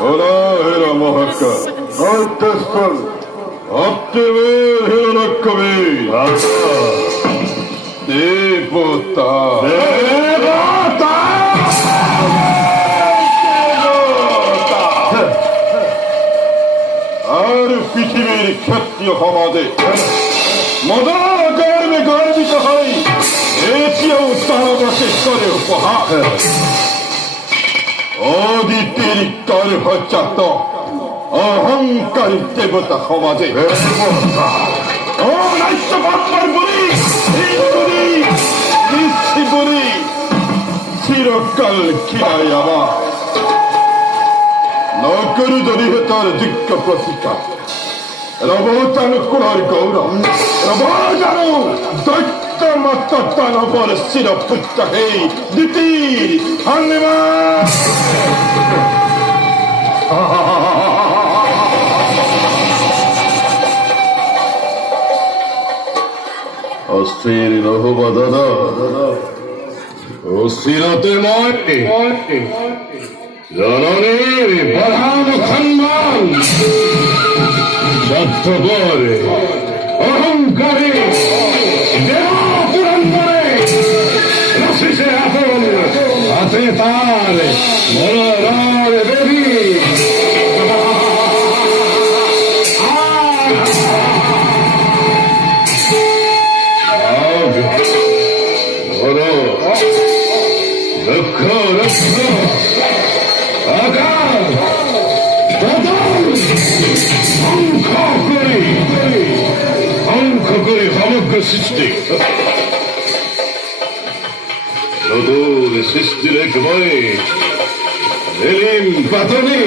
Hola, hela mahaka. Altaspal. Optimal hilanakkavi. Devota. Devota! আর পৃথিবীর ক্ষত্রিয় সমাজে মদার গর্বে গর্বিত হই এটিও তারবশেশ্বরে উপহার অদিতির গর্ভজাত অহংকারী দেবতা সমাজে ও নাইত্যপত্র বলি ঋষি বলি চিরকাল খিরাই আমার নকরু যদি তার যোগ্য প্রতিকার রবতানুকুর গৌরব রবজানু দৈত্য মত দানবর শির পুত্র হে দিতির হনুমান অস্থির নহবা দাদা অস্থিরতে নয় জননীর প্রধান সম্মান স্বার্থপর অহংকারী দেবপুরন্দরে রসিসে আপন হাতে তার মনোরর দেবী রক্ষ রক্ষ আকার বদল অঙ্ক করে সমগ্র সৃষ্টি নতুন সৃষ্টির এক বয়ে রেলিম পাতনি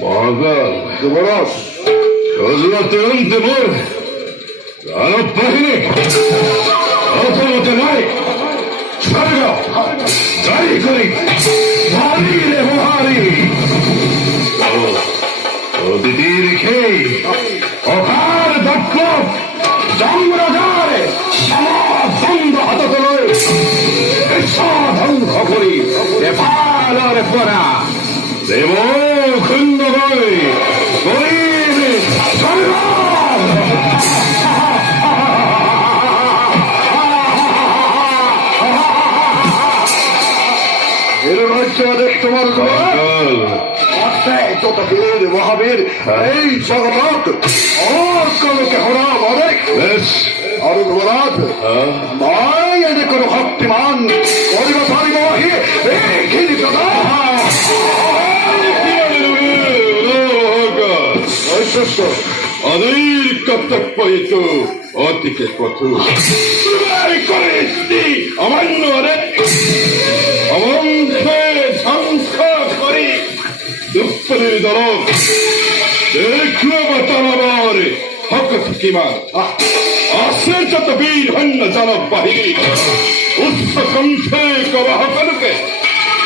মহাকাল যুবরাজ রজনাতে অন্তে মোর দানব বাহিনী অসমতে নয় স্বর্গ জারি করি ভারী রে ভারী অতিথি রেখে অকার দক্ষ জমরাজারে সমাবন্ধ হাত তোলে ধ্বংস করি এফালার পরা দেব খন্ড গই গরিব তোমার যত বীর মহাবীর এই জগন্নাথ অকলকে হরা অনেক আর যুবরাজ মায়ের কোন শক্তিমান করিব পারিব অনেক কর্তব্য হেতু অতিকে কঠোর করে অমান্য অবংশে ধ্বংস করি দুঃখের দরদ দেখলো বাতাবার হক কিমান আসে যত বীর হন্য জানব বাহিনী উচ্চ কণ্ঠে কবাহ করকে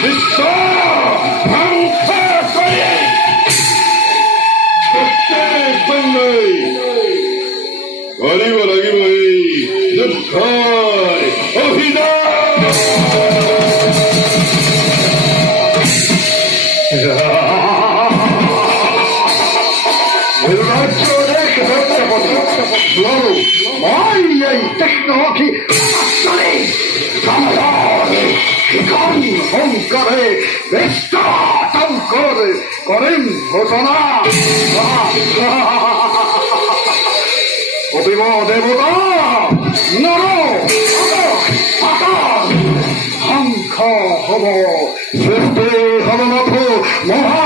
বিশ্ব ধ্বংস করে গরিব লাগিব এই দুঃখ অভিযান টেকনোলজি সংকরে করেন ঘোষণা অভিম দেবতা নর শঙ্খ হব সৃষ্টি হব মহান